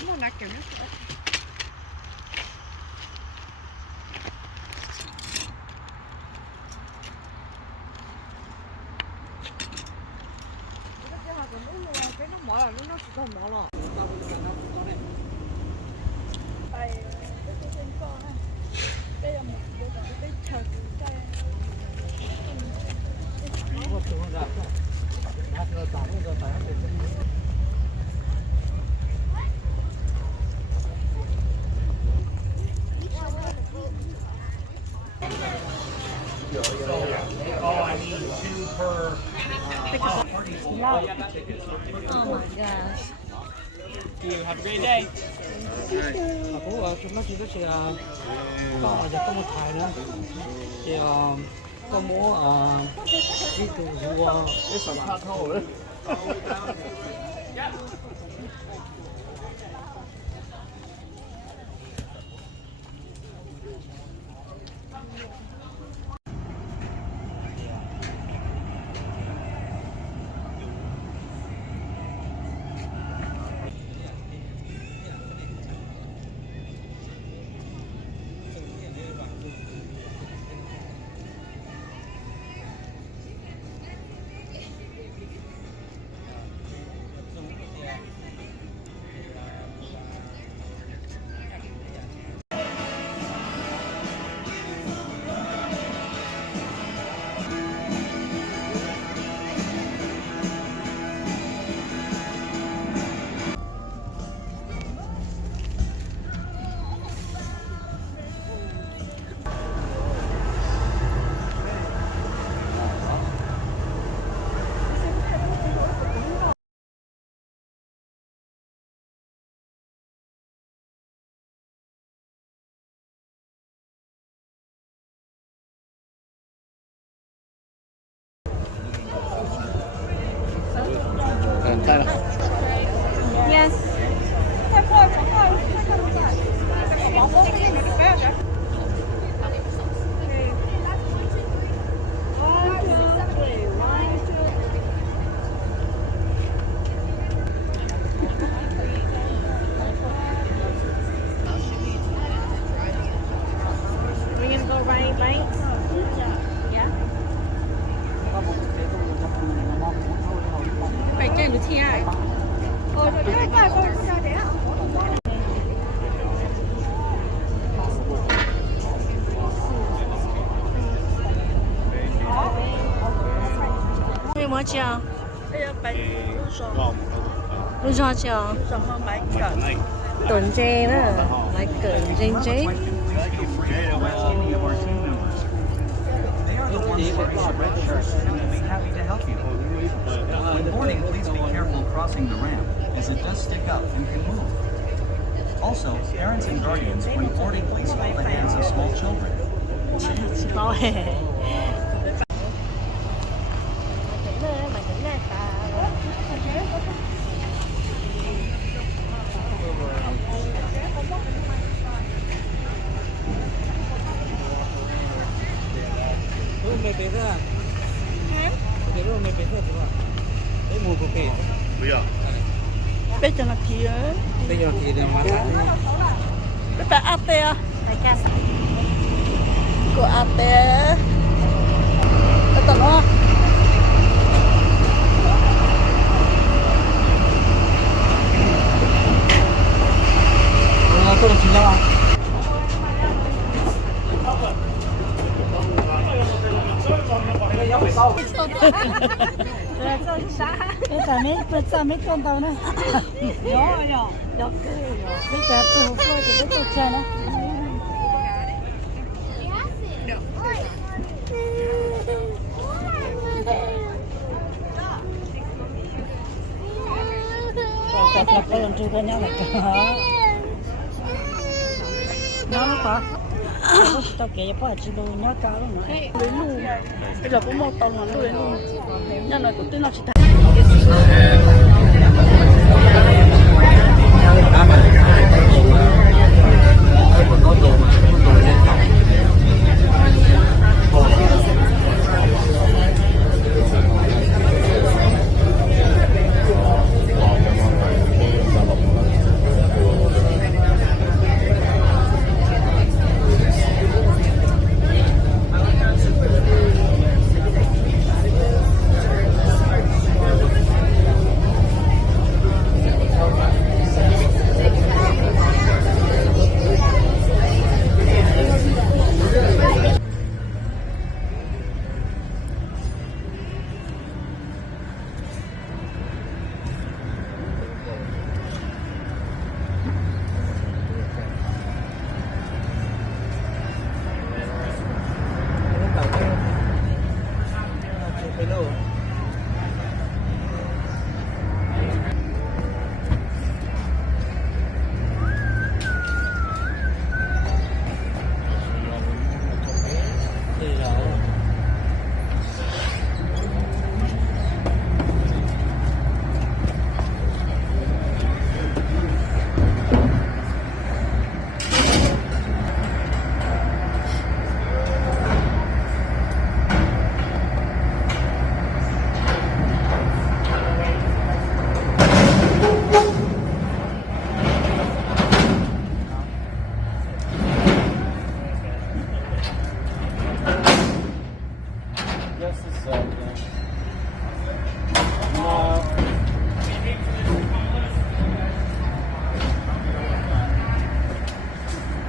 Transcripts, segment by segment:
đúng là nạc kiểu nhất. Cái nó mở là nó chỉ còn mở rồi. Đây, cái trên con này. Đây là một cái chờ cái nó xuống ra. Đã rồi tải rồi tải để Oh, I need 2 per. Oh my gosh. You have a great day. Cũng chúng nó chỉ có chỉ có giờ có một台nữa thì có múa đi từ vua cái sản phẩm thôi đấy. Yes. We're gonna go right? Yeah. Phải kèm với thi ai? Mấy món chưa? Lúc cho chưa? Tuần chê đó, lại cẩn chê chê. When boarding, please be careful crossing the ramp, as it does stick up and can move. Also, parents and guardians, when boarding, please hold the hands of small children. Bây giờ là thì mà bây giờ ate của ate tận đó tôi chỉ lo Bây mấy con tàu này nhỏ bây giờ tôi phơi thì tôi chơi nữa tập lên chưa có nhớ là nó có tao kể cho chị đồ nhớ cao lắm nữa lấy luôn bây giờ cũng một tàu mà tôi lấy luôn nhân là của tôi nó chỉ just a second. No.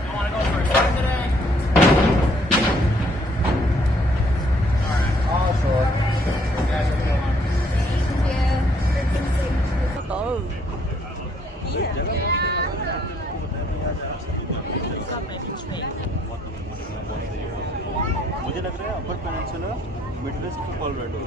You want to go for a swim today? Alright, all sure. Từ मुझे लग रहा है अपर peninsula Midwest को Colorado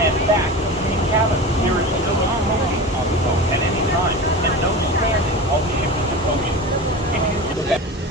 And back to the main cabin. There is no smoking on the boat at any time, and no standing while the ship is in motion. If you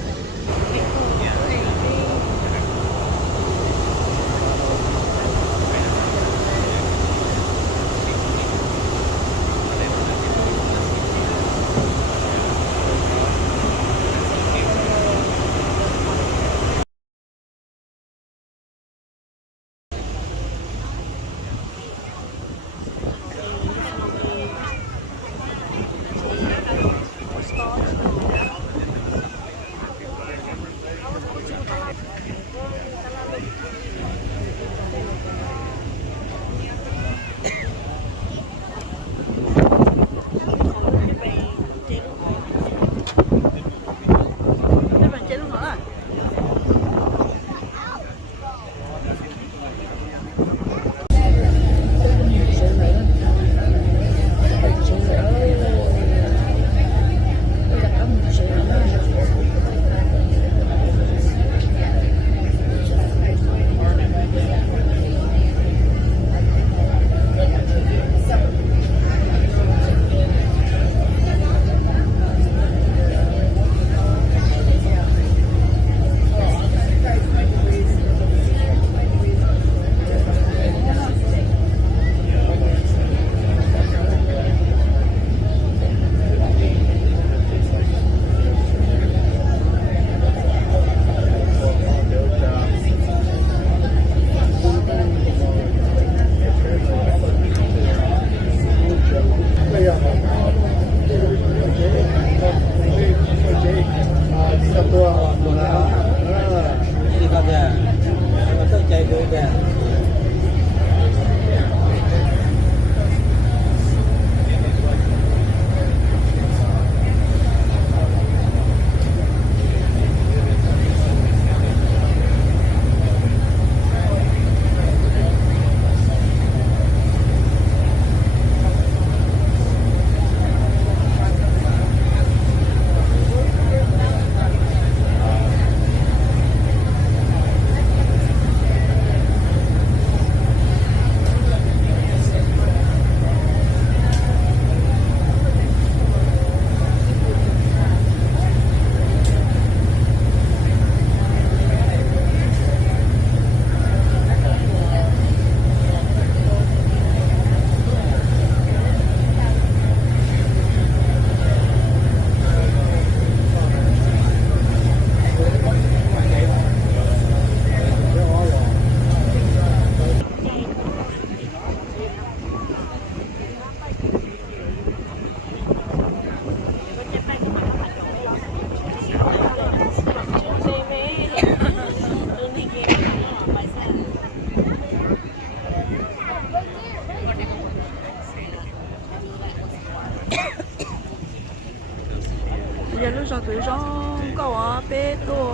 giờ lúc sau cứ rong có à bé đồ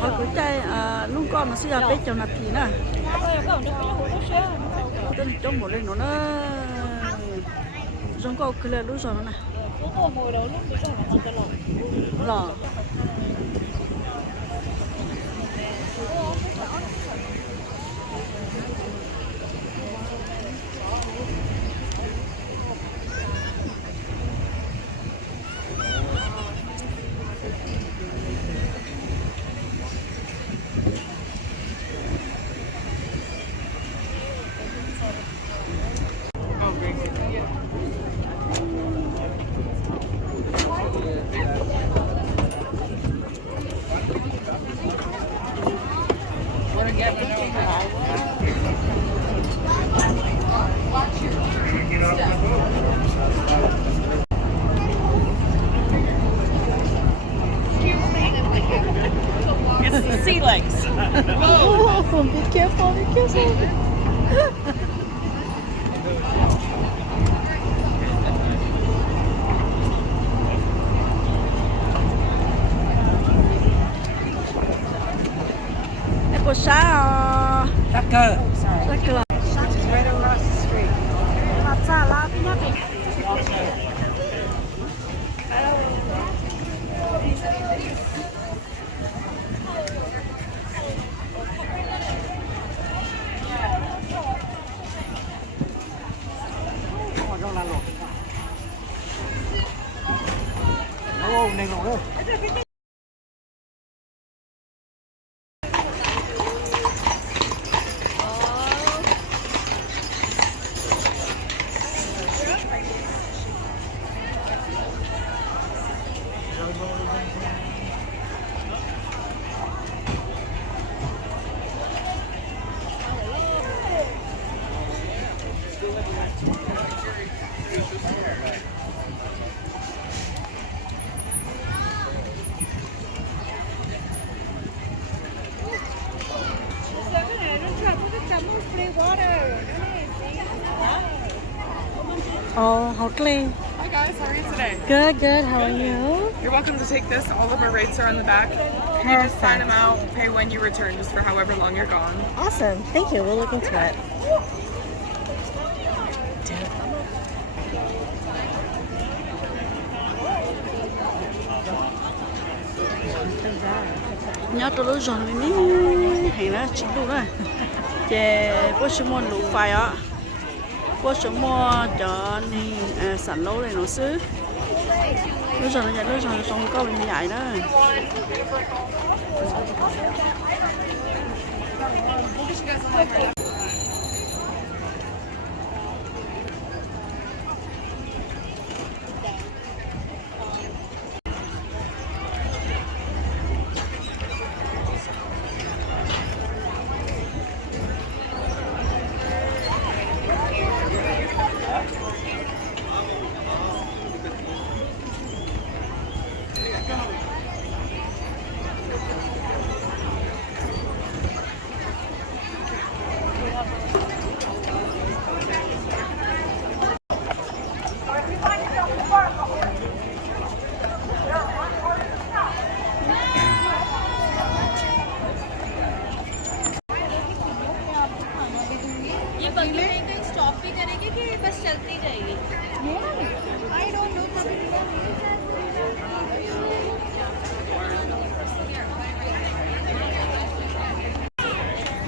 họ cứ chạy lúc con nó sẽ là bé cho nạp thì nè tên trong một lên nó rong có cứ là lúc sau nó nè lò We're getting careful, be careful. Có sao? Tắc cơ. Rất là. Right across the street. Mặt xa lắm nhá. Ô, này rồi. Oh, how clean. Hi guys, how are you today? Good, good. How are you? You're welcome to take this. All of our rates are on the back. You just sign them out, pay when you return, just for however long you're gone. Awesome. Thank you. We'll look into it. Nhớ tôi lúc rồi mình đi hay là chỉ đủ rồi. Chè bố số môn lũ phải á. Bố số môn cho nên sản lỗ này nó xứ. Lúc rồi xong có mình nhảy đó.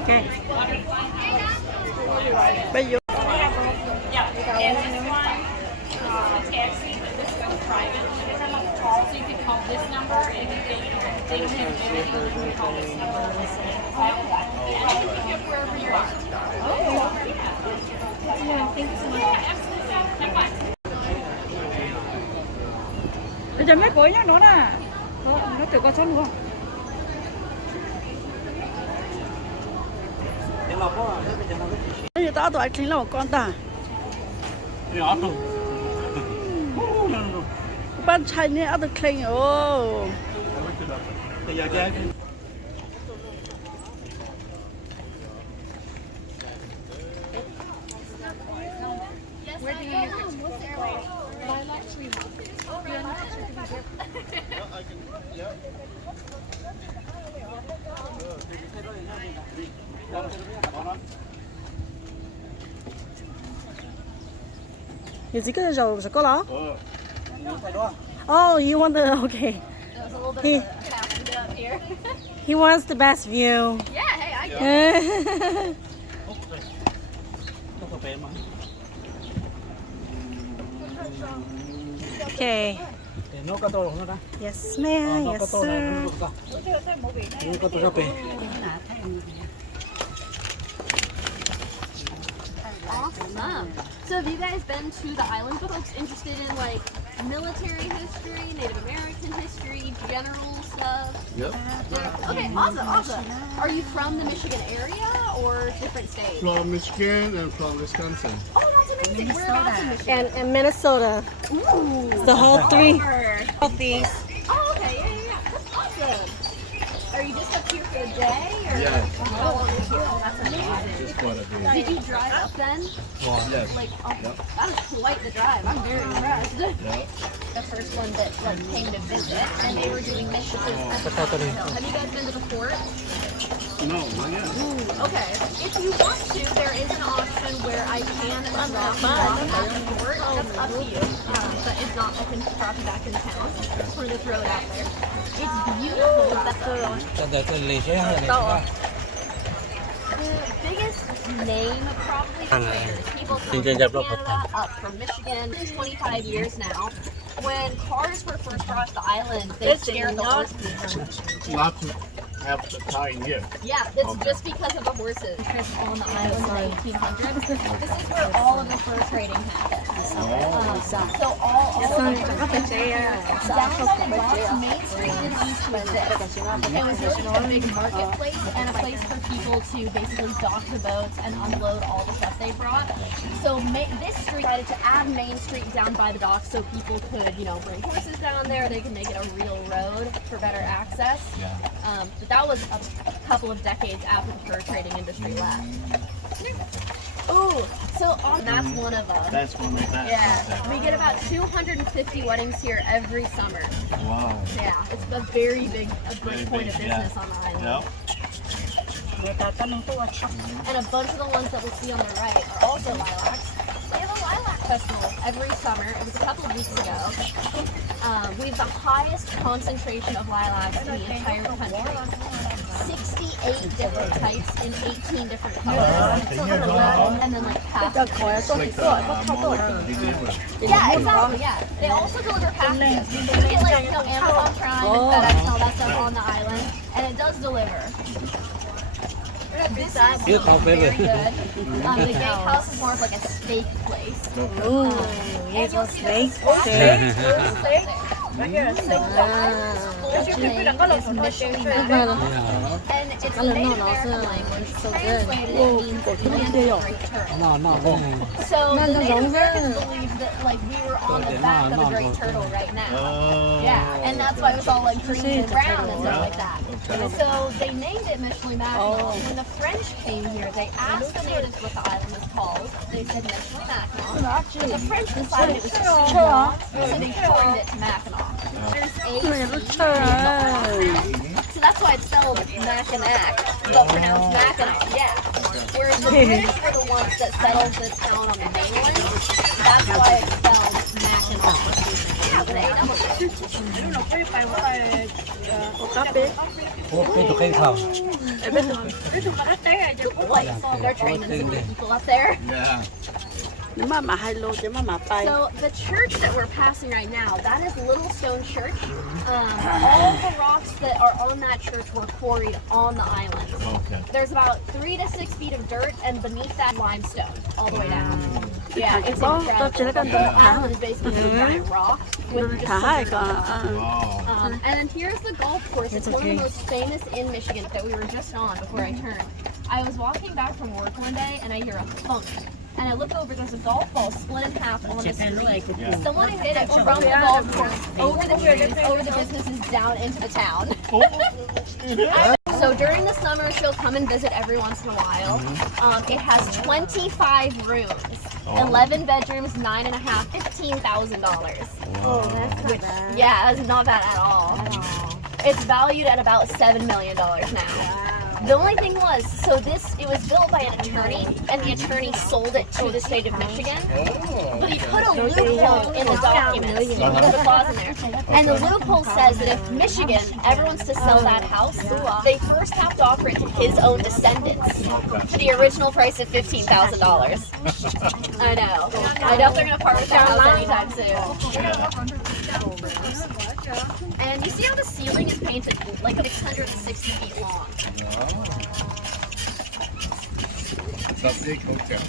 Okay. Bây giờ bây giờ mấy bối nhá nó nè, nó tự có chân đúng không? Bây giờ tao tụi chính là một con ta. Ban chạy này ăn được clean ồ. You think it's a chocolate? Oh, you want the okay. He wants the best view. Yeah, hey, I get Okay. Yes, ma'am. Yes, sir. awesome. So have you guys been to the island? Folks interested in like military history, Native American history, general stuff? Yep. Okay, awesome. Are you from the Michigan area or different states? From Michigan and from Wisconsin. Oh, that's amazing. Whereabouts in Michigan? And Minnesota. Ooh. The whole three. Sure. Of these. Oh, okay, yeah. That's awesome. Are you just up here for the day? Or Yeah. how long is it? That's amazing. Just what I do. Did you drive up then? Yes. Like, that was quite the drive. I'm very impressed. Yeah. The first one that like came to visit, and they were doing missions at the top of the hill. Have you guys been to the fort? No, not yet. Okay. If you want to, there is an option where I can drop you off at the fort. That's up to you. But if not, I can drop you back in town. Just wanted to throw it out there. It's beautiful. That's the biggest name probably is people from Canada, up from Michigan, 25 years now. When cars were first brought to the island, they scared the horses. Lots of have to tie in here. Yeah, it's just because of the horses. Trips on the island in the 1800s. This is where all of the fur trading happened. So all of the fur trading down Main Street didn't used to exist. It was really a big marketplace and a place for people to basically dock the boats and unload all the stuff they brought. So this street decided to add Main Street down by the dock so people could, bring horses down there. They could make it a real road for better access. But that was a couple of decades after the fur trading industry left. Oh, so that's one of them. That's one of that. Yeah, we get about 250 weddings here every summer. Wow. Yeah, it's a very big point of business on the island. And a bunch of the ones that we see on the right are also lilacs. They have a lilac festival every summer. It was a couple of weeks ago. We have the highest concentration of lilacs in the entire country. 68 different types in 18 different colors. And then like half. Yeah, exactly, yeah. They also deliver packages. You get like, Amazon Prime and FedEx and all that stuff on the island. And it does deliver. This is very good. The gatehouse is more of like a steak place. Ooh, here's a steak. And it's made in American language. Translated, it means great turtle. So the Native Americans believed that like we were on the back of a great turtle right now. Yeah, and that's why it was all like green and brown and stuff like that. So they named it Machinec Island. When the French came here, they asked the natives what the island was called. They said Machinec. But the French decided it was too long, so they shortened it to Mackinac. There's so that's why it's spelled Machinec, but pronounced Mackinac. Yeah. Whereas the British were the ones that settled the town on the mainland. That's why it's spelled Mackinac. They're training some people up there. Yeah. So the church that we're passing right now, that is Little Stone Church. All the rocks that are on that church were quarried on the island. Okay. There's about 3 to 6 feet of dirt, and beneath that limestone all the way down. Yeah, it's incredible. The island is basically a giant rock with just and then here's the golf course. It's one of the most famous in Michigan that we were just on before I turned. I was walking back from work one day, and I hear a thunk. And I look over, there's a golf ball split in half on the street. Someone hit it from the golf course over the trees, over the businesses, down into the town. So during the summer, she'll come and visit every once in a while. It has 25 rooms, 11 bedrooms, 9.5, $15,000. Oh, that's not bad. Yeah, that's not bad at all. It's valued at about $7 million now. The only thing was, it was built by an attorney, and the attorney sold it to the state of Michigan. But he put a loophole in the documents. He put a clause in there. And the loophole says that if Michigan ever wants to sell that house, they first have to offer it to his own descendants for the original price of $15,000. I know. I doubt they're going to part with that house anytime soon. And you see how the ceiling is painted like 660 feet long. It's a big hotel.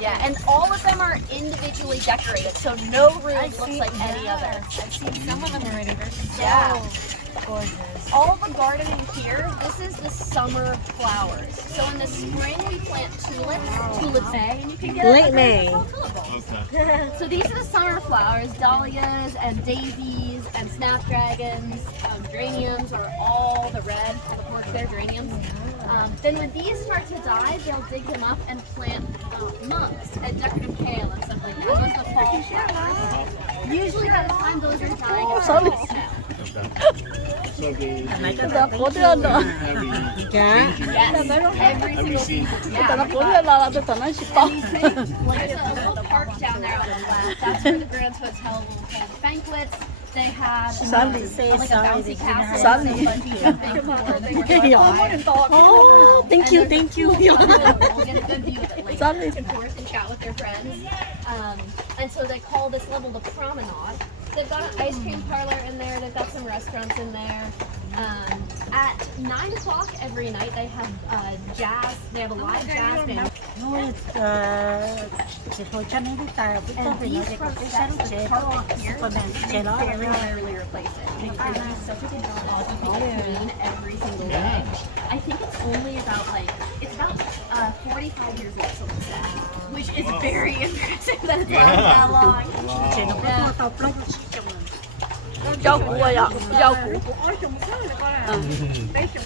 Yeah, and all of them are individually decorated, so no room looks like any other. I've seen some of them already. They're so gorgeous. All the gardening here, this is the summer flowers. So in the spring we plant tulips, tulip May, and you can get Late May. tulip bulbs. So these are the summer flowers. Dahlias and daisies and snapdragons. Geraniums are all the red on the porch there, geraniums. Then when these start to die, they'll dig them up and plant monks and decorative kale and stuff like that. Those are the fall flowers. Usually by the time those are dying, it's sorry. all snow. So the Dạ, cổ đưa nữa. Dạ. Yes, every single season. Tao nó Yeah. cổ đưa là tôi tao nói ship bao. Like there's a little park down there on the left. That's where the Grand Hotel will hold banquets. They have like a bouncy castle, some bungee jumping for the Oh, thank you, thank you. We'll get a good view of it later. Sorry. Of course, and chat with their friends. And so they call this level the promenade. They've got an ice cream parlor in there. They've got some restaurants in there. At 9 o'clock every night, they have jazz. They have a live jazz band. Chỉ thôi cho nên ta biết And tôi phải nói these để có from cái sets sáng with chế carpet có here, Superman chế đó là very rarely replace it. Because it's such a good job to keep it clean every single day. I think it's only about it's about 45 years old, something like that. Which is very impressive that it's lasted that long. chế nó có Yeah. to tàu plug chỉ trong Rau củ rồi ạ, rau củ.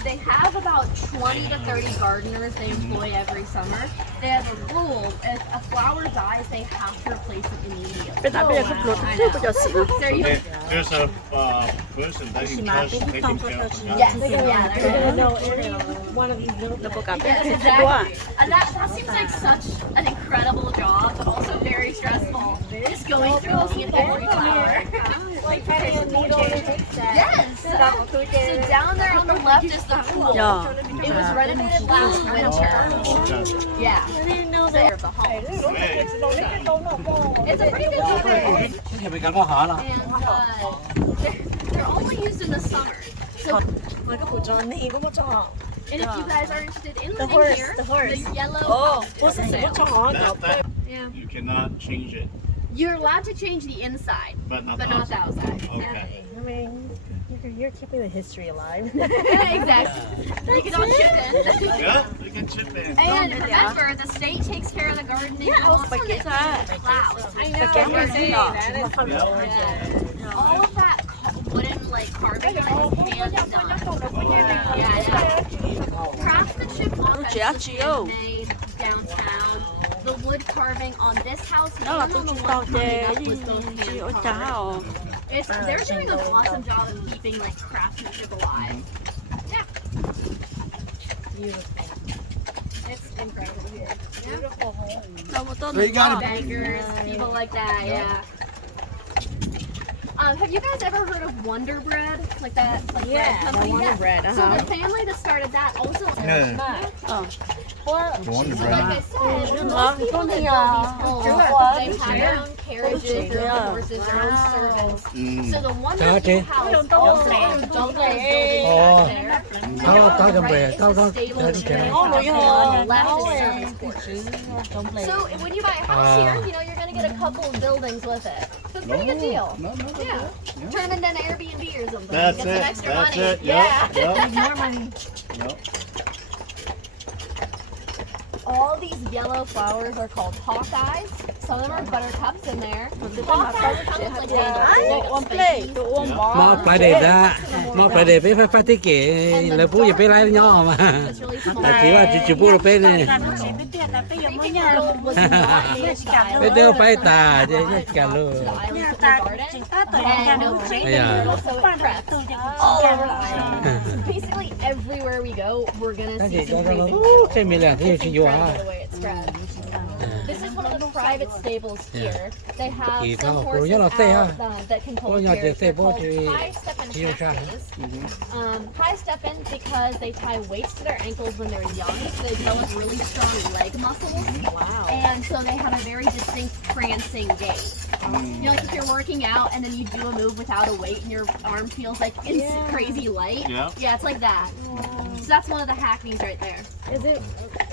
They have about 20 to 30 gardeners they employ every summer. They have a rule, if a flower dies, they have to replace it immediately. Bây giờ cái lụt trước bây giờ xịn. There you go. there's a person that you trust taking care of that. Yes, yeah, there you go. one of these little Nó có cả Yes, cái exactly. And that seems like such an incredible job, but also very stressful. Just going through looking at every flower. Yes! So down there on the left is the pool. Yeah. It was renovated last winter. Yeah. There of the home. Hey, It's a pretty good building. Thì mình cần có hở là. And they're only used in the summer. So, Mấy cái củ tròn này có một trò. and if you guys are interested in The living horse, here, the horse. the yellow Oh, house Ủa is sao for chỉ có sale. trò that Yeah. you cannot change it, You're allowed to change the inside, but not but the not the outside. outside. Okay. I mean, you're keeping the history alive. Yeah, exactly. You can all chip in. Yeah, you can chip in. And remember, the state takes care of the gardening. Yeah, also phải kể ra. clouds. I know. Cái You're gì saying đó. Yeah. All of that wooden carving is hand done. Yeah. Craftsmanship on Chị á, chị ơi. made downtown. The wood carving on this house Nó là and tôi on the chúng one tao coming chè up was both gì ở hand chả carved. à. They're doing an awesome job of keeping craftsmanship alive. Yeah. It's incredible here. Đâu mà tôi They got it. Bankers, people like that, yeah. Have you guys ever heard of Wonder Bread? Like that bread company? Wonder Bread, So the family that started that also Ờ. Wonder So Bread. like I said, most people that build these homes, they have their own carriages, their own horses, their own servants. So the Wonder Chào chị. House also built those buildings Ồ. back there. Tao cầm về, It's tao the tao stable để is chè. very on the left is servants' quarters. So when you buy a house here, you're going to get a couple of buildings with it. So it's a pretty good deal. Yeah. Turn them into an Airbnb or something. That's Get some it. extra That's money. it. Yeah. Yep. More money. Yep. All these yellow flowers are called hawkeyes. Some of them are buttercups in there. Hawkeyes come with like One plate, tôi uống Mà bò. phải để ra, mà phải để phải tiết kiệm, là bố giờ phải lấy nhỏ mà. It's really small. Là chỉ là chỉ bố là phải này. Làm chỉ biết tiền là bây giờ mới Creepy nhờ. Turtle was not used by Phải đeo phải tà chứ cả luôn. the islands Nhà of the ta garden. chỉ ta tuổi And nhà no nó creepy Yeah. turtle, so Quan it's trọng prepped từ nhà all over the island. So basically everywhere we go, we're gonna Cái see gì some đó creepy nó turtles. cái mình là thì It's chỉ vô incredible à. the way it's spread. This is one of the private stables here. They have Kỳ some cao, horses cô nhớ là out xe ha. that can Cô hold nhớ carriage. xe They're bố called thì high step and chỉ vô xa. hackneys. High step in because they tie weights to their ankles when they're young, so they develop really strong leg muscles. Wow. And so they have a very distinct prancing gait. You know, like if you're working out and then you do a move without a weight and your arm feels like it's crazy light. Yeah. Yeah, it's like that. So that's one of the hackneys right there.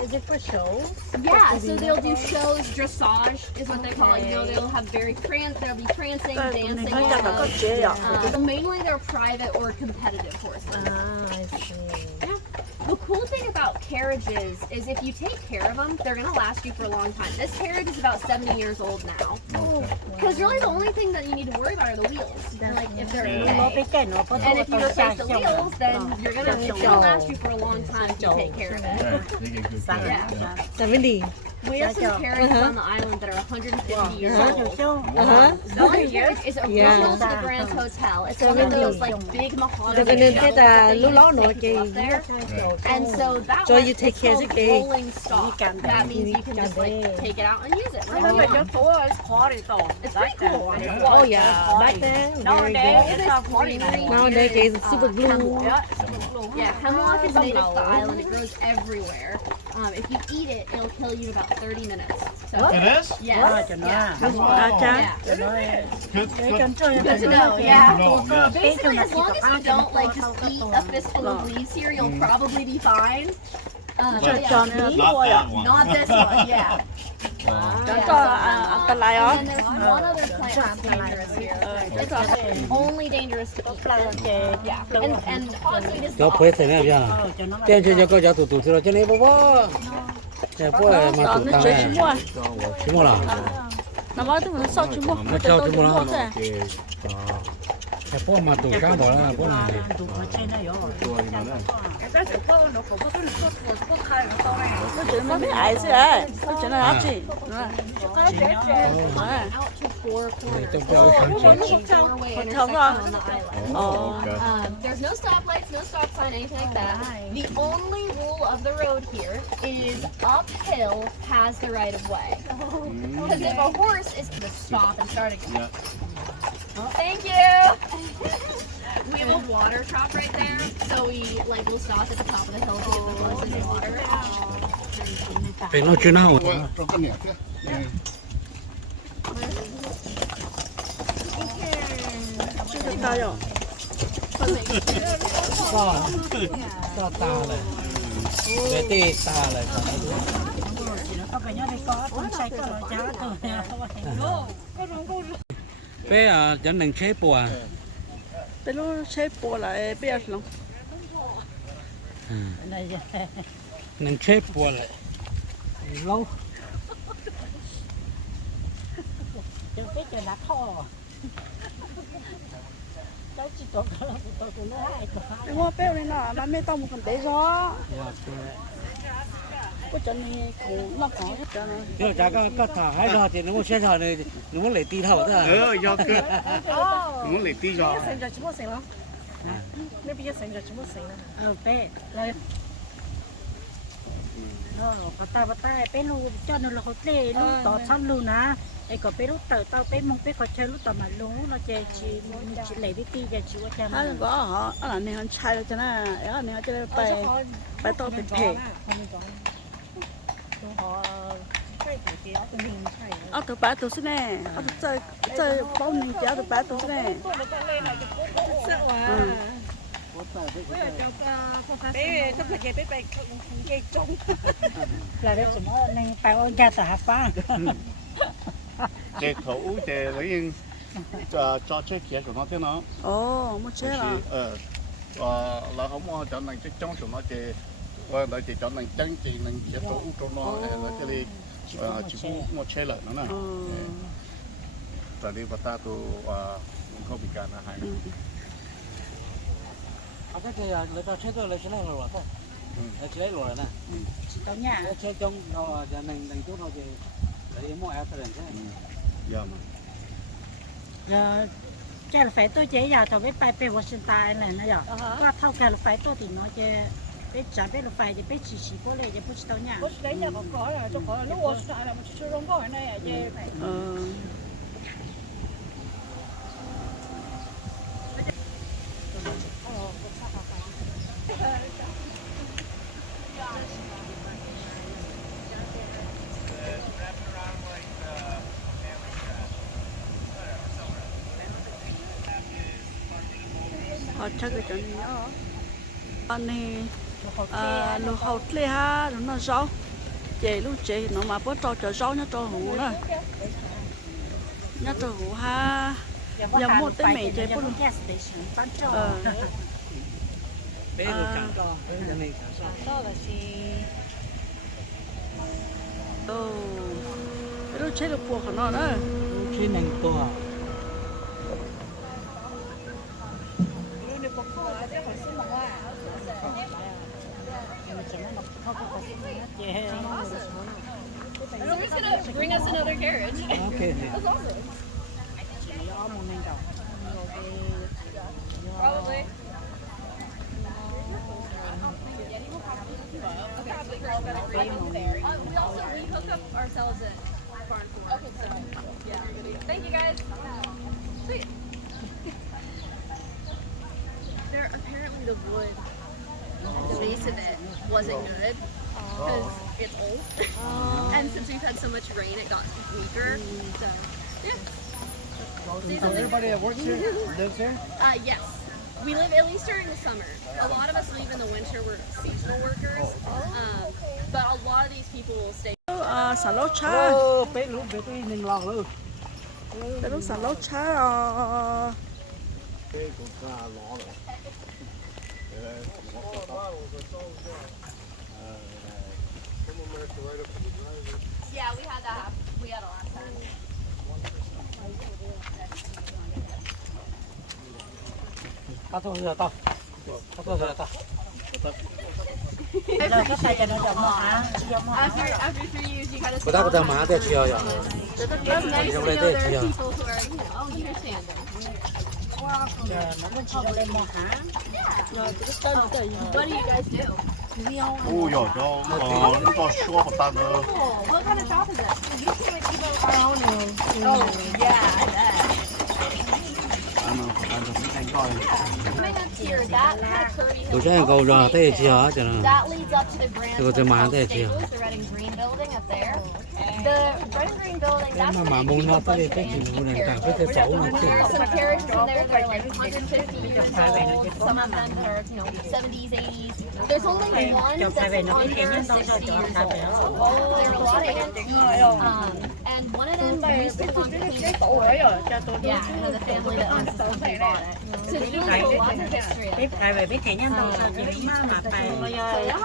Is it for show? Yeah, so they'll do shows, dressage is what they call it. You know, they'll have they'll be prancing, dancing. Nó chắc là có chế à. So mainly they're private or competitive horses. Ah, I see. The cool thing about carriages is if you take care of them, they're going to last you for a long time. This carriage is about 70 years old now. Because really the only thing that you need to worry about are the wheels. Like if they're in the way. And if you replace the wheels, then it's going to last you for a long time if you take care of it. Yeah. 70. We have some carriages on the island that are 150 years old. One carriage is original to the Grand Hotel. It's one of those like big mahogany shelves that they use to take up there. And so that one is called rolling stock. That means you can just like take it out and use it. Right? It's pretty cool. Oh yeah, back then. Nowadays it's super glue. Yeah, hemlock is native to the island. It grows everywhere. If you eat it, it'll kill you in about 30 minutes. So, It is? yes. Good to know, Yeah. Basically, as long as you don't like just eat a fistful of leaves here, you'll probably be fine. Not that one. Not this one, yeah. Cho anh ta lại ó. And then there's one other plant that's dangerous here. It's only dangerous to eat. Yeah. And honestly, this is Cho phê thế này bây giờ. Tiền cho có giá tụt tụt rồi cho nên bố. Để bố là mà tụt tăng này. Chỉ mua là. Nằm ở tụi mình sau chứ mua. Nó cho chỉ mua là. Để bố mà tụt cao đó là bố này. Nó chỉ nó biết ai chứ à. Nó chỉ nó nói gì. out to four corners. Trong cái kháng chiến. Hotel đó. There's no stoplights, no stop sign, anything like that. The only rule of the road here is uphill has the right of way. Because if a horse is to stop and start again. Thank you. We have a water trough right there, so we'll stop at the top of the hill to give the horses water. Phải nói chuyện nào. Ta rồi. Cho ta này. Để tê ta này. Bé à, dẫn đừng chế bùa. Bé nó chế bùa lại bé lắm. Đừng chế bùa lại. Lâu. Đúng không? Bé này nó mà mấy tông một phần bé gió. Có chân này cũng nó có hết trơn rồi. Nếu chả có thả hai giờ thì nó muốn xe giờ này nó muốn lấy tí thầu thôi. Do cơ. Muốn lấy tí giò. bắt tay bé lu cho nó là hot lê lu tỏ xong lu na ai có bé lu tờ tao bé mong bé có chơi lu tờ mà lu nó chơi chỉ lấy đi ti về chỉ có chơi mà có họ ở này họ chạy rồi cho nó ở này họ chơiไปต่อเป็นเพจเอาตัวปลาตัวสิแน่เอาตัวเจอป้อมหนึ่งเจ้าตัวปลาตัวสิแน่béต้องphải béไปcái trống là bé chỉ nói nên phải ôn gia tả phá Chế thủ chế lấy những cho chế kia của nó thế nó. Ồ, một chế là. Là không có cho nên trong của nó chế và lại chỉ cho nên chân chỉ nên chế thủ cho nó là cái gì chỉ một chế lợi nó này. Tại vì bắt ta tụ không bị cản là hay. Cái gì lấy cho chế tôi lấy cái này rồi thôi. Lấy rồi nè. tao nhà Chế trong nó cho nên đằng chút nó thì lấy mua áo thế này. Dạ mà. giờ chơi là phải tôi chế giờ tao biết bay về Washington này nó giờ có thâu cái là phải tôi thì nó chơi biết trả biết là phải thì biết chỉ có lẽ thì biết tao nhà đấy nhà có là cho có lúc Washington là một chút rong gọi này à chơi phải họ chắc cái chỗ này nhá anh này nó hậu lê ha nó rau chế lúc chế nó mà bớt cho rau nhá cho hủ nữa nhá cho hủ ha giờ một cái mẹ chế bớt bé rồi càng to bé giờ này càng to. To là gì? cái đó chế được buộc của nó đó. Khi này to. Someone's gonna bring us another carriage. Okay. That's awesome. Probably. We hook up ourselves at Barn 4. Okay, so yeah. Thank you guys. Sweet. There apparently the wood, the base of it wasn't good because it's old, and since we've had so much rain, it got weaker. So yeah. So everybody that works here lives here? Yes. We live at least during the summer. A lot of us leave in the winter. We're seasonal workers, but a lot of these people will stay. Xả lốt cha. Bé lúc bé tôi mình lòng luôn. Cái đó xả lốt cha. Cái cũng là lọ rồi. Yeah, we had that happen. We had a last time. Tao tôi giờ tao. Tao giờ tao. Rồi cái tay cho nó đậm hả? After 3 years, you kind of. Bữa đó tao má để chiều rồi. It's nice to know there are people who are, understanding. Nó muốn chỉ lên một hả? What do you guys do? Ôi giời, nó to xua một tàn nữa. What kind of shop is it? Oh, yeah, I bet. Tôi sẽ cầu ra tới chiều cho nó. That leads up to the Grand Tôi sẽ má tới Hotel chiều. Stables, the Red and Green building up there. The Red and Green building, that's Mà where muốn they nó keep a tới bunch cái of gì antique muốn làm carriages. cả cái sổ nó chứ. There are some carriages in there that are like 150 years old, some of them that are, 70s, 80s. There's only one that's under 60 years old. There are a lot of antiques, and one of them used to belong to yeah, the family that owns this company bought it. So there's really lots of history. Biết ai về biết thế nhân đâu sao chỉ mà phải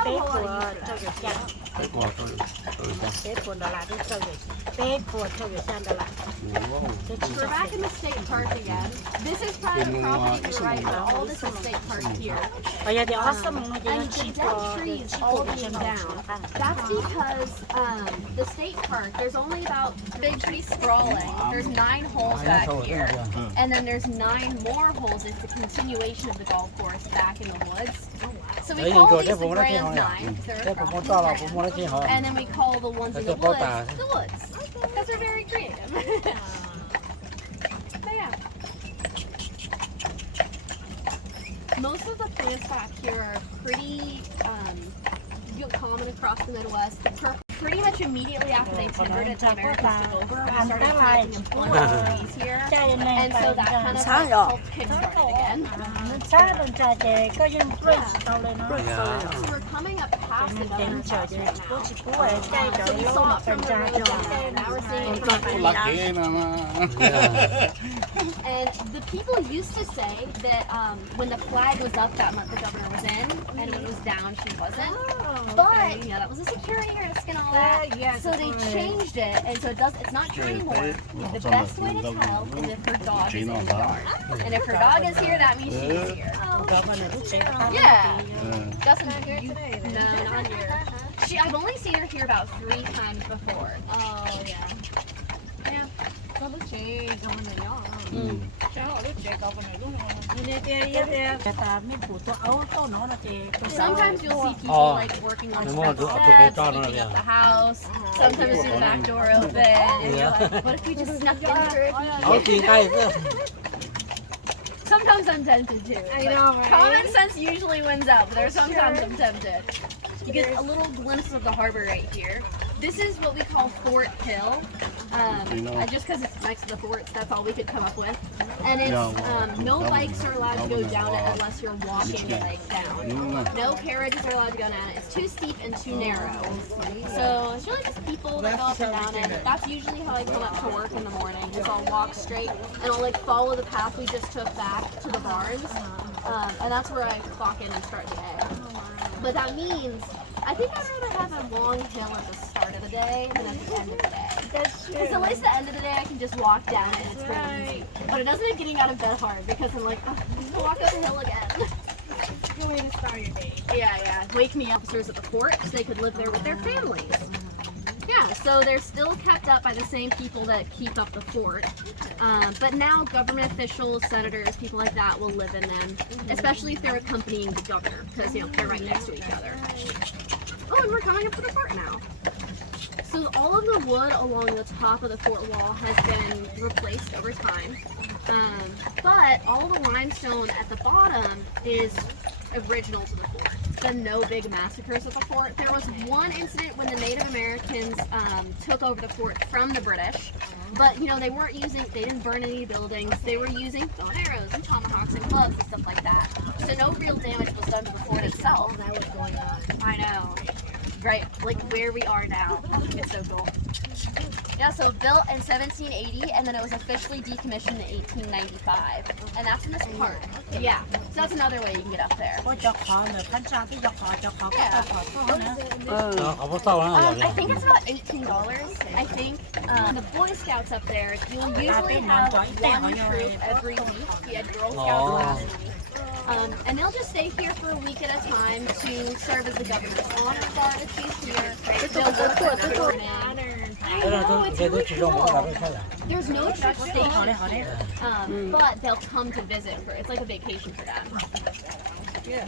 Tết của châu Việt Nam. Tết của Đà Lạt châu Việt. Tết của châu Việt Nam Đà Lạt. We're back in the state park again. This is private property to the right, but all this is state park here. Bây giờ thì awesome nó And the dead trees all being down. That's because the state park, there's only about big trees sprawling. There's 9 holes back here. And then there's 9 more holes. It's the continuation of the golf course back in the woods. So we call these the Grand 9. And then we call the ones in the woods. Because they're very creative. But yeah. Most of the plants back here are pretty common across the Midwest. Pretty much immediately after they timbered it, the Americans took over and started planting and planting trees here. And so that kind of helped kickstart it again. So we're coming up past the governor's house right now. So we saw it from the road down. Now we're seeing it from the And the people used to say that when the flag was up that month, the governor was in, and when it was down, she wasn't. But that was a security risk and all that. So they changed it, and so it's not true anymore. The best way to tell is if her dog is in the yard. And if her dog is here, that means she's here. Yeah. Doesn't no, not here. I've only seen her here about 3 times before. Oh yeah. Yeah. Sometimes you'll see people like working on steps, sweeping up the house. Sometimes you see the back door open, and you're like, what if we just snuck in here? Sometimes I'm tempted too. I know, right? Common sense usually wins out, but there's sometimes I'm tempted. You get a little glimpse of the harbor right here. This is what we call Fort Hill. Just because it's next to the forts, that's all we could come up with. And it's no bikes are allowed to go down it unless you're walking the lake down. No carriages are allowed to go down it. It's too steep and too narrow. So it's really just people that go up and down it. That's usually how I come up to work in the morning. Is I'll walk straight and I'll like follow the path we just took back to the barns. And that's where I clock in and start the day. But that means, I think I'd rather have a long hill at the start of the day than at the end of the day. That's true. Because at least at the end of the day I can just walk down it and it's pretty easy. But it doesn't make getting out of bed hard because I'm like, oh, I'm going to walk up the hill again. It's a good way to start your day. Yeah. Wake me up officers at the fort so they could live there with their families. Yeah, so they're still kept up by the same people that keep up the fort. But now government officials, senators, people like that will live in them, especially if they're accompanying the governor, because, you know, they're right next to each other. Oh, and we're coming up to the fort now. So all of the wood along the top of the fort wall has been replaced over time. But all the limestone at the bottom is original to the fort. The no big massacres at the fort. There was one incident when the Native Americans took over the fort from the British, but you know, they didn't burn any buildings. They were using bow and arrows and tomahawks and clubs and stuff like that. So no real damage was done to the fort itself. That was going on. I know. Right, like where we are now. It's so cool. Yeah, so built in 1780, and then it was officially decommissioned in 1895. And that's in this part. Yeah, so that's another way you can get up there. Có cho khó nữa, khán giả cái dọc họ cho khó có Yeah. I think it's about $18. I think the Boy Scouts up there, you'll usually have one troop every week. We had Girl Scouts last week. And they'll just stay here for a week at a time to serve as the governor's honor guard if she's here. They'll work for the government. I know, it's really cool. There's no church station, but they'll come to visit for, it's like a vacation for them. Yeah.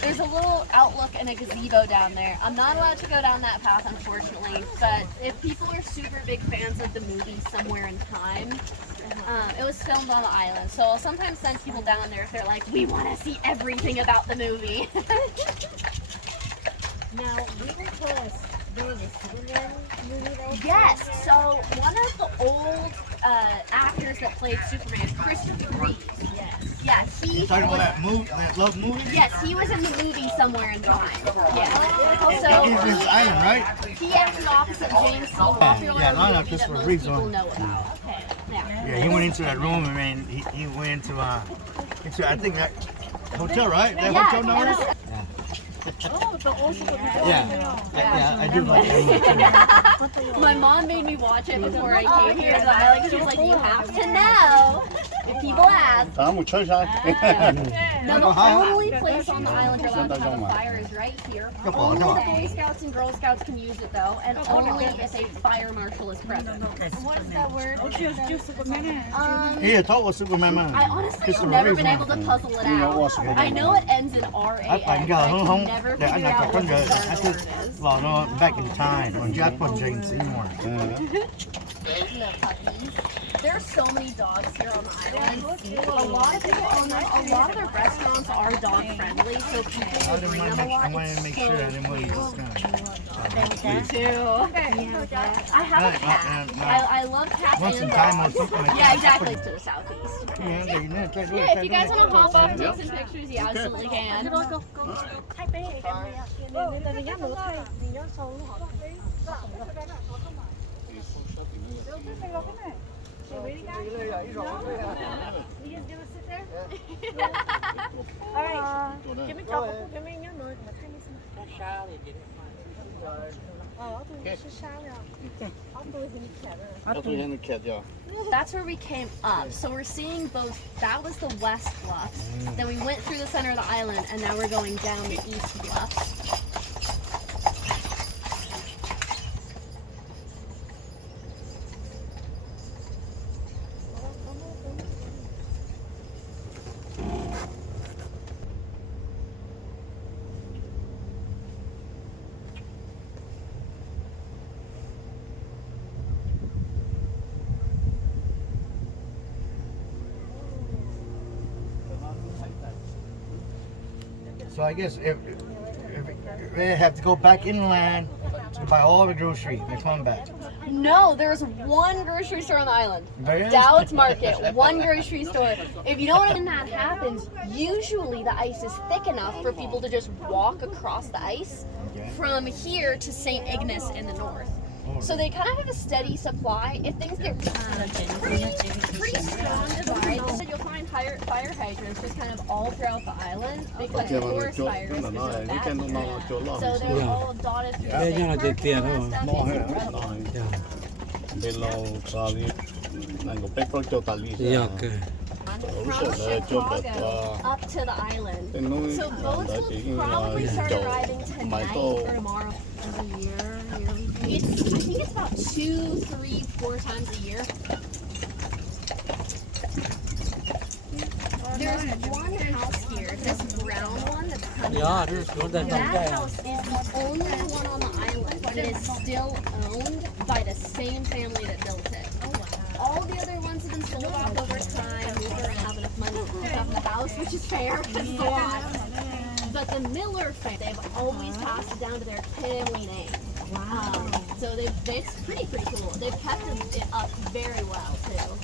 There's a little outlook and a gazebo down there. I'm not allowed to go down that path, unfortunately, but if people are super big fans of the movie Somewhere in Time, it was filmed on the island, so I'll sometimes send people down there if they're like, we want to see everything about the movie. Now, we were told there was a Superman movie that was Yes, so one of the old actors that played Superman, Christopher Reeve. Yeah, he Talking about was, that movie, that love movie? yes, he was in the movie Somewhere in Time. Yeah. So He's in Island, right? he acted opposite James C. Garfield, Yeah, a no, no, movie this that was most Reeve's people one. know about. Yeah. Yeah, he went into that room and man, he went into I think that hotel, right? That Yeah, hotel and number? it's- Yeah, I do like that movie too. My mom made me watch it before I came here to the island. She was like, you have to know if people ask. I'm with Church Now, the only place on the island you're allowed to have a fire is right here. Only the Boy Scouts and Girl Scouts can use it though, and only if a fire marshal is present. What is that word? Yeah, talk with Superman man. I honestly have Christopher never Reeve, been man. able to puzzle it out. I know it ends in R-A-N, but I can never figure out what the start of the word is. Well, no, back in time when Japan James Seymour. The puppies. There are so many dogs here on the island. A lot of people own them. A lot of their restaurants are dog friendly, so people will bring them a lot. I wanted to make sure I didn't want to use this Me too. I have a cat. I love cats Want and some time or dogs. something like Yeah, that? exactly. To the southeast. Yeah, if you guys want to hop off and take some pictures, you absolutely can. That's where we came up. So we're seeing both, that was the west bluffs, then we went through the center of the island, and now we're going down the east bluffs. So I guess if they have to go back inland to buy all the groceries and come back. No, there's one grocery store on the island. There is? Dowd's Market, one grocery store. If you don't know when that happens, usually the ice is thick enough for people to just walk across the ice from here to St. Ignace in the north. So they kind of have a steady supply. If things get pretty strong divides, you'll find high fire hydrants just kind of all throughout the island because forest fires is so bad. So they're all dotted through the state parks and all that stuff. It's incredible. From Chicago up to the island. So boats will probably start arriving tonight or tomorrow. A year, I think it's about 2, 3, 4 times a year. There's one house here, this brown one that's coming up. That house is the only one on the island that is still owned by the same family that built it. All the other ones have been sold off over time. We don't have enough money to put up in the house, which is fair because it's a lot. But the Miller family, they've always passed it down to their family name. Wow. So it's pretty cool. They've kept it up very well too.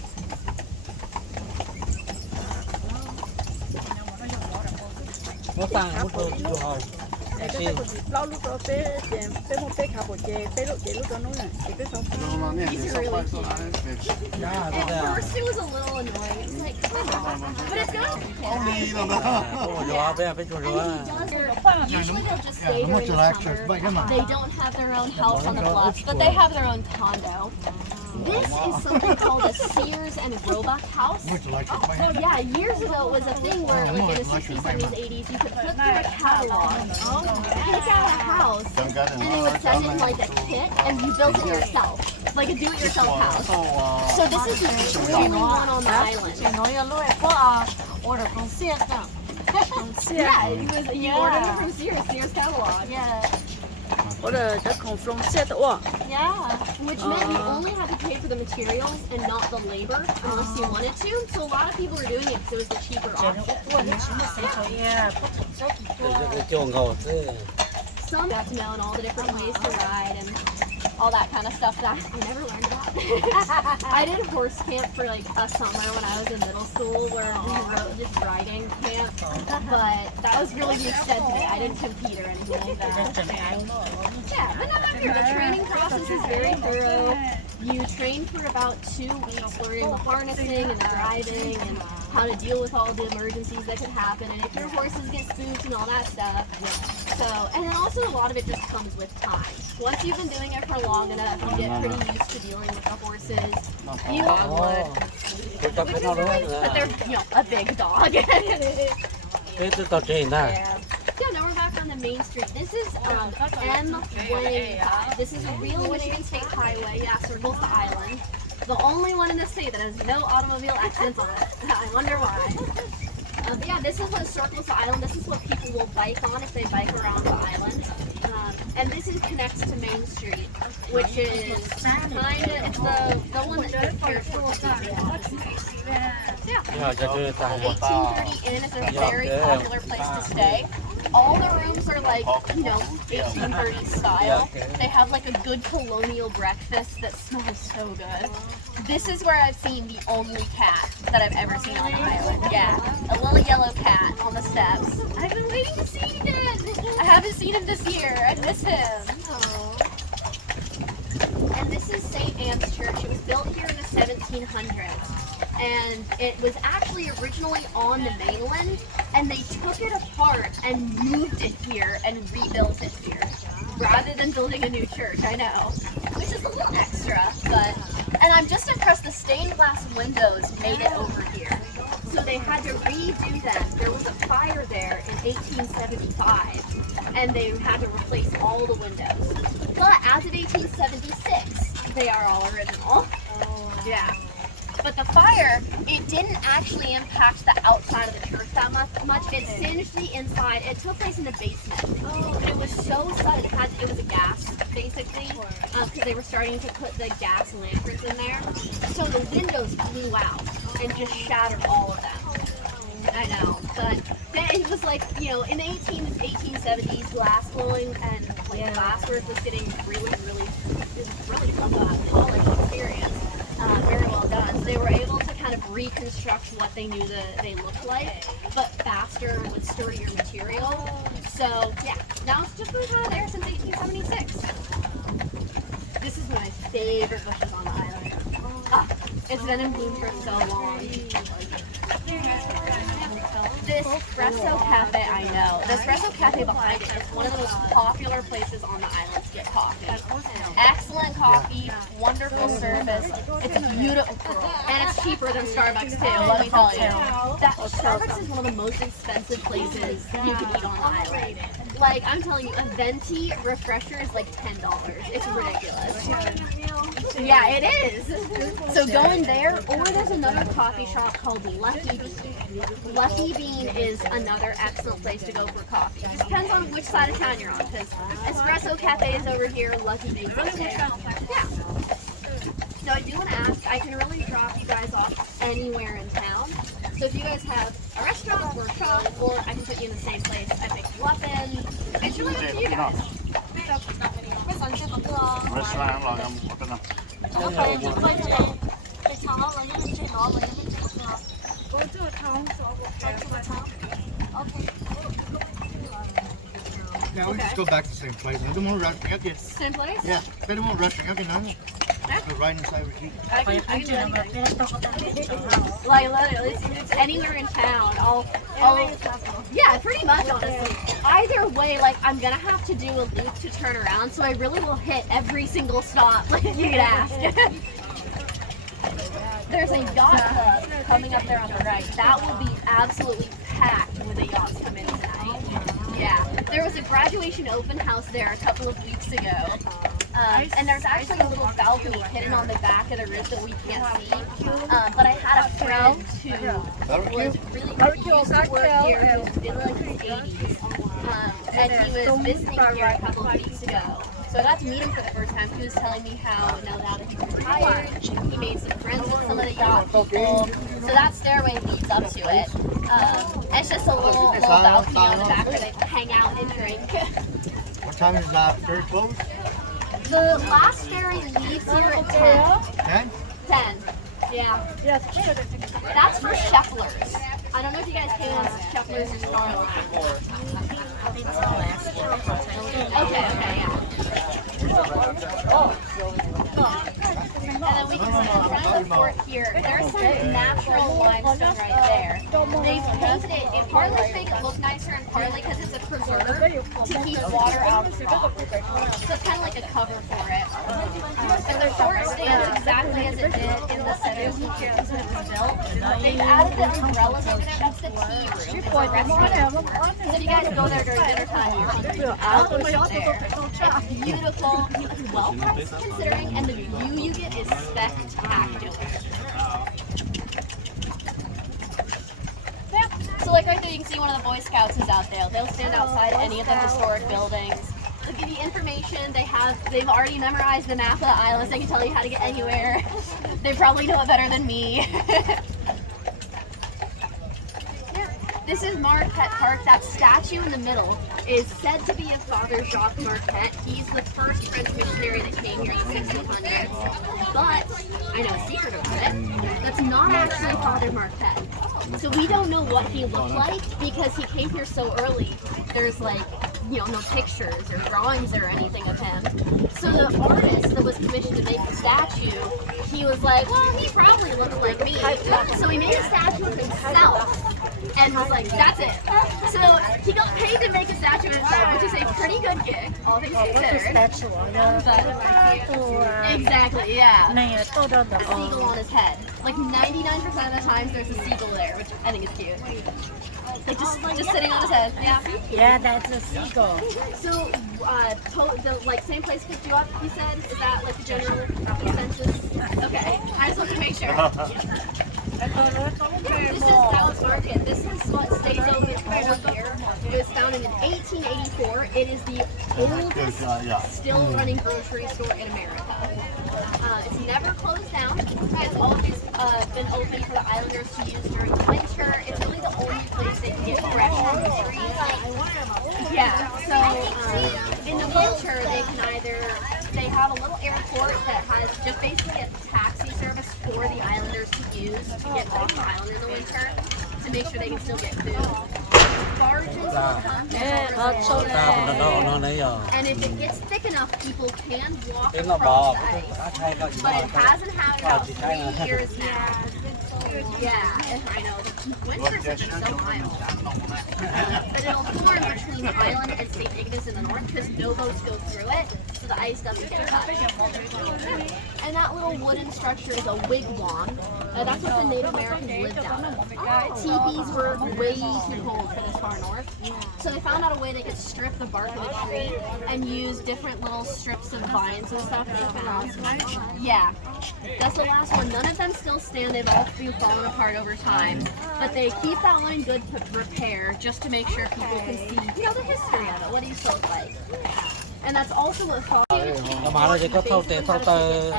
Lau lúc đó bé một bé khá bộ bé lộ lúc đó nó là bé sống. He's really cute. At first it was a little annoying. It's like, come on. But it's good. Usually they'll just stay during the summer. They don't have their own house on the bluffs, but they have their own condo. This is something called a Sears and Roebuck house. Yeah, years ago it was a thing where like in the 60s, 70s, 80s, you could put through a catalog, pick out a house, and they would send in like a kit, and you built it yourself. Like a do-it-yourself house. So this is the only one on the island. order from Sears now. Yeah, you ordered it from Sears catalog. Yeah. Order the from set or. Yeah, which meant you only had to pay for the materials and not the labor unless you wanted to. So a lot of people were doing it because it was the cheaper option. Some got to know and all the different ways to ride and all that kind of stuff that I never learned about. I did horse camp for like a summer when I was in middle school where we rode this riding camp, but that was really the extent of it. I didn't compete or anything like that. Yeah, but not that weird. The training process is very thorough. You train for about 2 weeks learning the harnessing and the driving and how to deal with all the emergencies that could happen and if your horses get spooked and all that stuff. So, and then also a lot of it just comes with time. Once you've been doing it for long enough, you get pretty used to dealing with the horses. You which is really, but they're, you know, a big dog. Yeah, now we're back on the main street. This is M Way. This is a real Michigan State highway. Yeah, circles the island. The only one in the state that has no automobile accidents on it. I wonder why. But yeah, this is what circles the island. This is what people will bike on if they bike around the island. And this is connects to Main Street, which is kind of, it's the one that cares for yeah. 1830 Inn is a very popular place to stay. All the rooms are like, you know, 1830 style. They have like a good colonial breakfast that smells so good. This is where I've seen the only cat that I've ever seen on the island. Yeah, a little yellow cat on the steps. I've been waiting to see him again. I haven't seen him this year. I miss him. Aww. And this is St. Anne's Church. It was built here in the 1700s. And it was actually originally on the mainland, and they took it apart and moved it here and rebuilt it here, rather than building a new church, I know, which is a little extra, but, and I'm just impressed the stained glass windows made it over here. So they had to redo them. There was a fire there in 1875, and they had to replace all the windows. But as of 1876, they are all original. Yeah. But the fire, it didn't actually impact the outside of the church that much. It singed the inside. It took place in the basement. But it was so sudden. It was a gas, basically, because they were starting to put the gas lanterns in there. So the windows blew out and just shattered all of them. I know, but then it was like, you know, in the 1870s, glass blowing and like glasswork was getting really polished experience. Very well done. So they were able to kind of reconstruct what they knew that they looked like, but faster with sturdier material. So yeah, now it's just been kind of there since 1876. This is one of my favorite bushes on the island. It's been in bloom for so long. This espresso cafe, I know. The espresso cafe behind it is one of the most popular places on the island to get coffee. Excellent coffee, wonderful service. It's beautiful, and it's cheaper than Starbucks too, let me tell you. Starbucks is one of the most expensive places you can eat on the island. Like, I'm telling you, a venti refresher is like $10. It's ridiculous. Yeah, it is. So go in there, or there's another coffee shop called Lucky Bean. Lucky Bean is another excellent place to go for coffee. It just depends on which side of town you're on, because Espresso Cafe is over here, Lucky Bean's over there. Yeah. So I do want to ask, I can really drop you guys off anywhere in town. So if you guys have a restaurant or a shop, or I can put you in the same place I pick you up in, it's really up to you guys. Restaurant là một cái nào. Yeah, we just go back to the same place. They don't want rushing. Okay. Same place? Yeah, they don't want rushing. Okay, no. Go right inside with you. I can do anything. Like literally, it's anywhere in town. Yeah, pretty much honestly. Either way, like I'm gonna have to do a loop to turn around, so I really will hit every single stop, like you could ask. There's a yacht club coming up there on the right. That will be absolutely packed with the yachts coming in tonight. Yeah, there was a graduation open house there a couple of weeks ago. And there's actually a little balcony hidden on the back of the roof that we can't see. But I had a friend who was really used to work here, who was in like his 80s. And he was visiting here a couple of weeks ago. So I got to meet him for the first time. He was telling me how now that he's retired, he made some friends with some of the yacht people. So that stairway leads up to it. It's just a little balcony on the back where they hang out and drink. What time is that ferry closed? The last ferry leaves here at 10. 10? 10. Yeah. That's for Schefflers. I don't know if you guys came on Schefflers or Starline. Okay, yeah. And then we can see in front of the fort here, there's some natural limestone right there. They've painted it, in partly to make it look nicer and partly because it's a preserve to keep water out of the rock. So it's kind of like a cover for it. And the fort stands exactly as it did in the 1750s when it was built. They've added the umbrellas over there, that's the tea room. So if you guys go there during dinner time, you're hungry, I'll go there. It's beautiful, it's well priced considering, and the view you get is spectacular. So like right there you can see one of the Boy Scouts is out there. They'll stand outside any of the historic buildings. They'll give you information. They've already memorized the map of the islands. They can tell you how to get anywhere. They probably know it better than me. This is Marquette Park. That statue in the middle is said to be of Father Jacques Marquette. He's the first French missionary that came here in the 1600s. But, I know a secret about it, that's not actually Father Marquette. So we don't know what he looked like because he came here so early. There's like, no pictures or drawings or anything of him. So the artist that was commissioned to make the statue, he was like, well, he probably looked like me. So he made a statue of himself. And was like, that's it. So he got paid to make a statue of himself, which is a pretty good gig, all things considered. Exactly, yeah. A seagull on his head. Like 99% of the times there's a seagull there, which I think is cute. Like just sitting on his head. Yeah. Yeah, that's a seagull. So the same place picked you up, you said? Is that like the general consensus? Okay. I just want to make sure. This is Dallas Market. This is what stays open all year. It was founded in 1884. It is the oldest still running grocery store in America. It's never closed down. It's always been open for the islanders to use during the winter. It's really the only place they can get fresh from the trees. Yeah, so in the winter they have a little airport that has just basically a taxi service for the islanders to use to get off the island in the winter to make sure they can still get food. barges will come and if it gets thick enough, people can walk across the ice. But it hasn't had about 3 years now. Yeah, I know. The winters have been so mild. But it'll form between the island and St. Ignace in the north because no boats go through it, so the ice doesn't get touched. And that little wooden structure is a wigwam. That's what the Native Americans lived out of. Teepees were way too cold for this far north. So they found out a way they could strip the bark of the tree and use different little strips of vines and stuff they found. Yeah, that's the last one. None of them still stand. They've all been falling apart over time. But they keep that one in good repair just to make sure people can see, you know, the history of it. What it used to look like. And that's also what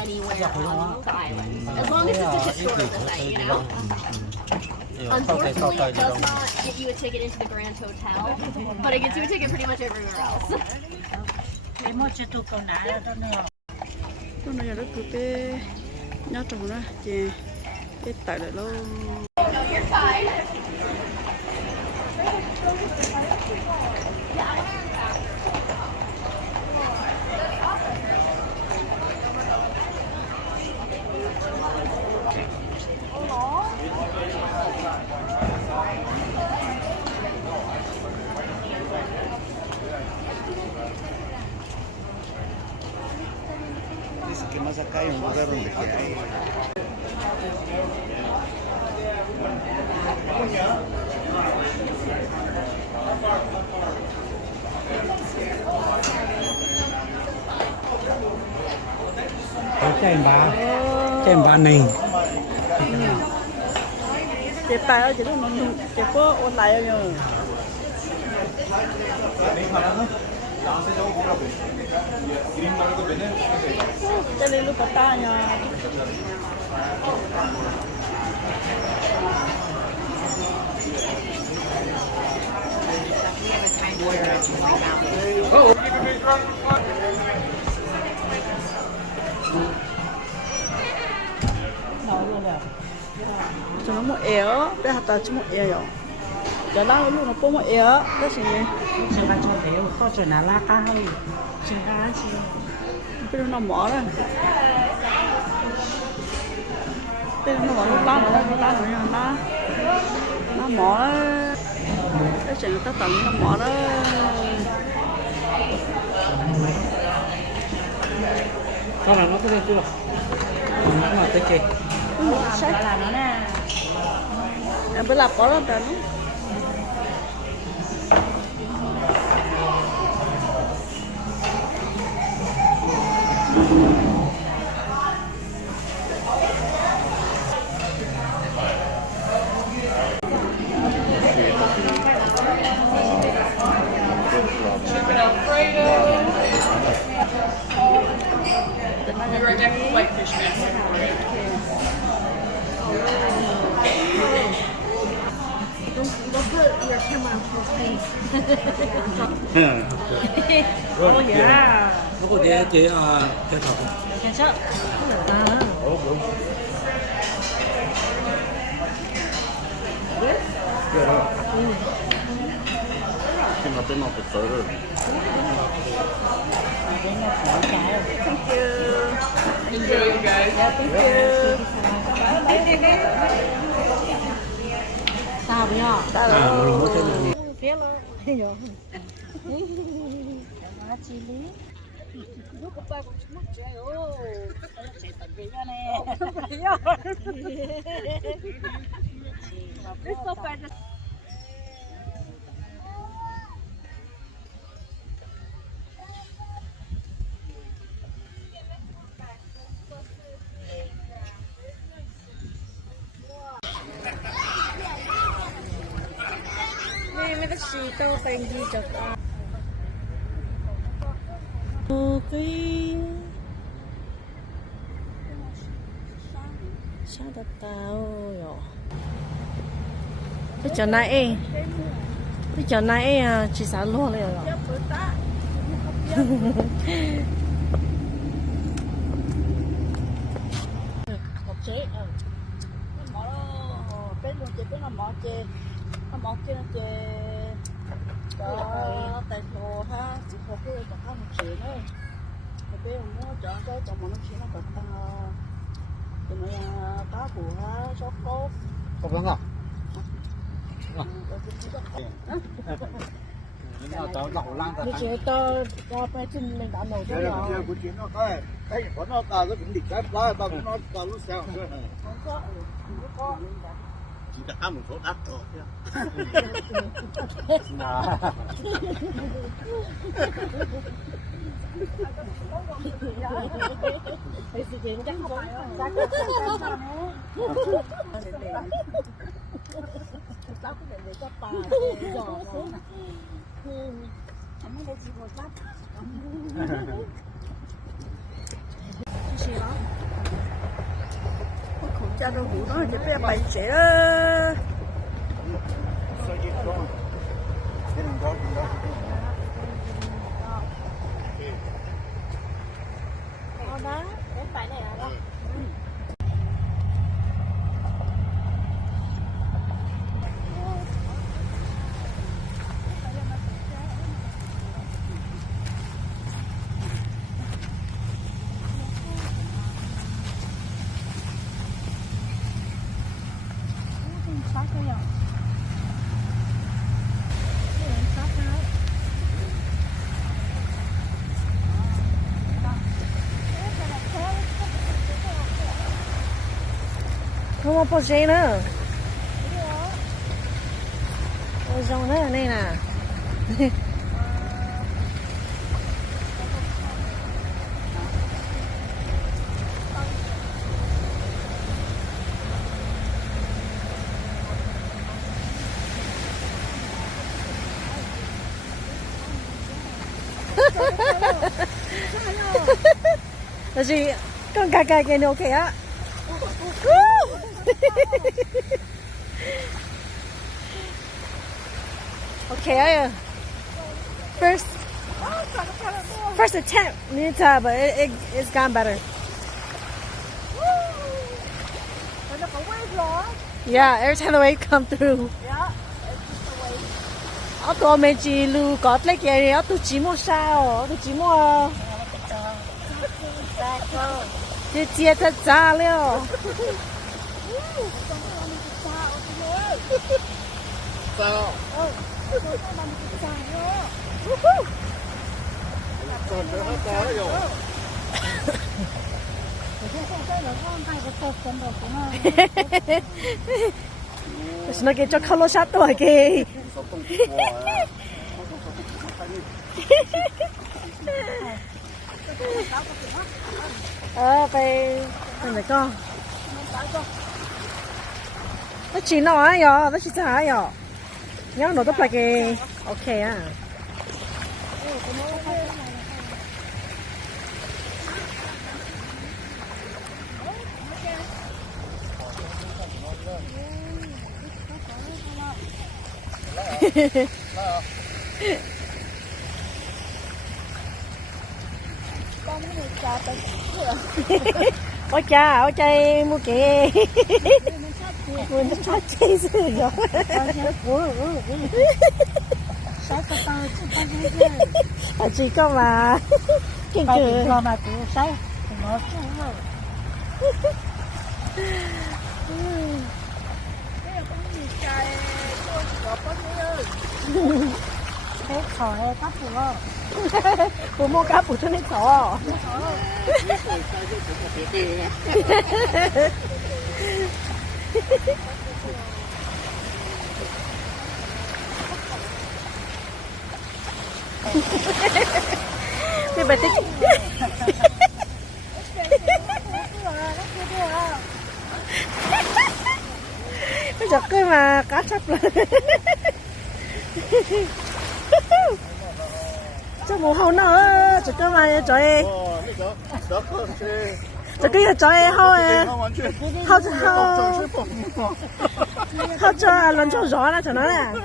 anywhere along the island. As long as it's a historical site, you know? Unfortunately, it does not get you a ticket into the Grand Hotel, but it gets you a ticket pretty much everywhere else. Tôi nói là cứ bé nhớ trong đó chị cái tại lại luôn. Que más acá hay un lugar donde hay. Trên ba này. Chị phải ở chị đó nó chị có ôn lại rồi. Đây là lúc ta nha. Cho nó một éo, để hạt ta cho một éo rồi. Giờ đang lúc nó có một éo, đó là gì? Chẳng hạn cho thế, có chuyện là la cá hơi. Chẳng hạn gì? Bây giờ nó mỏ rồi. Bây giờ nó mỏ nó lá nữa, nó mỏ đó. Cái chuyện người ta tận nó mỏ đó. Con là nó có lên chưa? Nó là cái gì? Sách là nó nè. Em phải làm có đó nó. Be right next to Whitefish Mess. Don't put your camera on full face. Oh yeah. Nó có chị chơi thật. 괜찮아. Khi mà bên nó phải tới rồi. Thank you. Enjoy, you guys. Yeah, thank you. Sao bây giờ? Phía nó. chili. Lúc có ba con mắt trời ơi. Sẽ tận cái cho nè. It's so bad. Mấy cái xì tô tên gì chật à. Cái sao ta tao rồi. Cái chỗ này chỉ sao luôn rồi. Một chế nó mỏ bên luôn chế nó mỏ chế nó mỏ kia nó chế đó tại hồ ha chỉ có cái có các một chế thôi cái bé mua cho trong món chế nó có cái này cá bù ha cho cô Có lắm à? Như chế to cho phải chân mình đã nấu cho nó. cái nó ta nó cũng đi cái lá ta cũng nó ta lúc sao nữa chỉ đã một số đắt thôi Thì sự kiện chắc không phải cháu cũng để cho bà giò không có gì một lát gì đó không cha đâu hủ nó chỉ bé bày chế đó đến phải này là đó. Không có bao giờ nữa. Bao giờ nữa này nè. Là gì? Con cà cái này ok á. Okay, first attempt, but it's gone better. Yeah, every time the wave come through. Ở tụi mình chỉ lưu cọt lấy cái này, ở tụi chỉ mua sao, tụi chỉ mua. Chị chia thật xa liệu. sao còn nữa hết có rồi nó cái cho color shot tuổi kì. Phải này con. Nó chỉ nó á yo, nó chỉ sao yo. Nhớ nó tốt là cái ok à. Ôi cha mua kì. Mình nó chơi gì rồi. Chỉ có mà kinh cười mà cứ say nó chung rồi. Cái thỏi cắp của cô mua cá bù cho nên thỏ. Thì bà thích. Bây giờ cười mà cá sắp rồi. Cho mù hậu nữa, cho cơ mà cho em. Cho cái cho em hậu hậu cho lần cho gió là cho nó nè.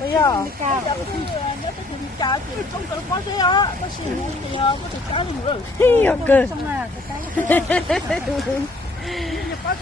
Bây giờ. Hiyo cơ. Có